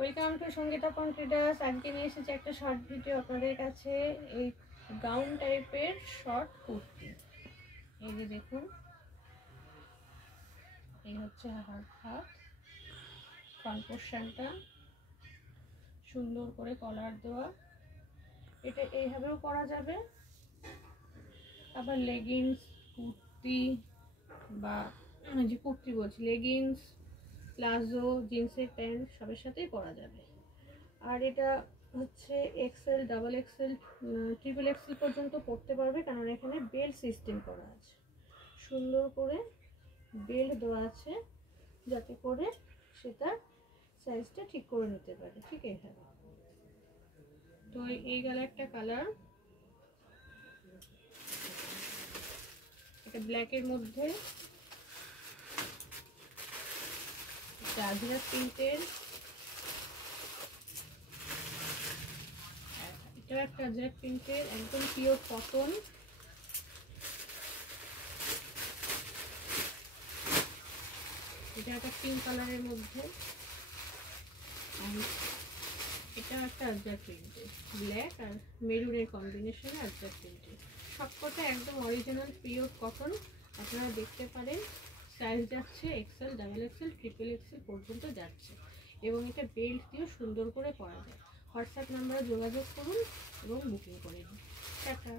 Welcome to Sangeeta confidence. আজকে নিয়ে এসেছি একটা শর্ট ভিডিও আপনাদের কাছে। এই গাউন টাইপের শর্ট কুর্তি, এই যে দেখুন, এই হচ্ছে হাত ফ্রন্ট পোর্শনটা সুন্দর করে কলার দেওয়া। এটা এইভাবেও করা যাবে, আবার লেগিংস কুর্তি বা যে কুর্তি বলছি লেগিংস প্লাজো জিন্সের প্যান্ট সবের সাথেই পরা যাবে। আর এটা হচ্ছে XL, double XL, triple XL পর্যন্ত পরতে পারবে, কারণ এখানে বেল্ট সিস্টেম করা আছে, সুন্দর করে বেল্ট দেওয়া আছে যাতে করে সেটা সাইজটা ঠিক করে নিতে পারে। ঠিক এইভাবে। তো এই গেল একটা কালার, এটা ব্ল্যাকের মধ্যে আজরাক প্রিন্টের, এটা একটা আজরাক প্রিন্টের একদম পিওর কটন। এটা একটা পিঙ্ক কালারের মধ্যে, এটা একটা আজরাক প্রিন্টের ব্ল্যাক আর মেরুনের কম্বিনেশনে আজরাক প্রিন্টের। সবকটা একদম অরিজিনাল পিওর কটন। আপনারা দেখতে পারেন সাইজ যাচ্ছে XL, double XL, triple XL পর্যন্ত যাচ্ছে, এবং এটা বেল্ট দিয়েও সুন্দর করে পরা যায়। হোয়াটসঅ্যাপ নাম্বারে যোগাযোগ করুন এবং বুকিং করে নিন। টাটা।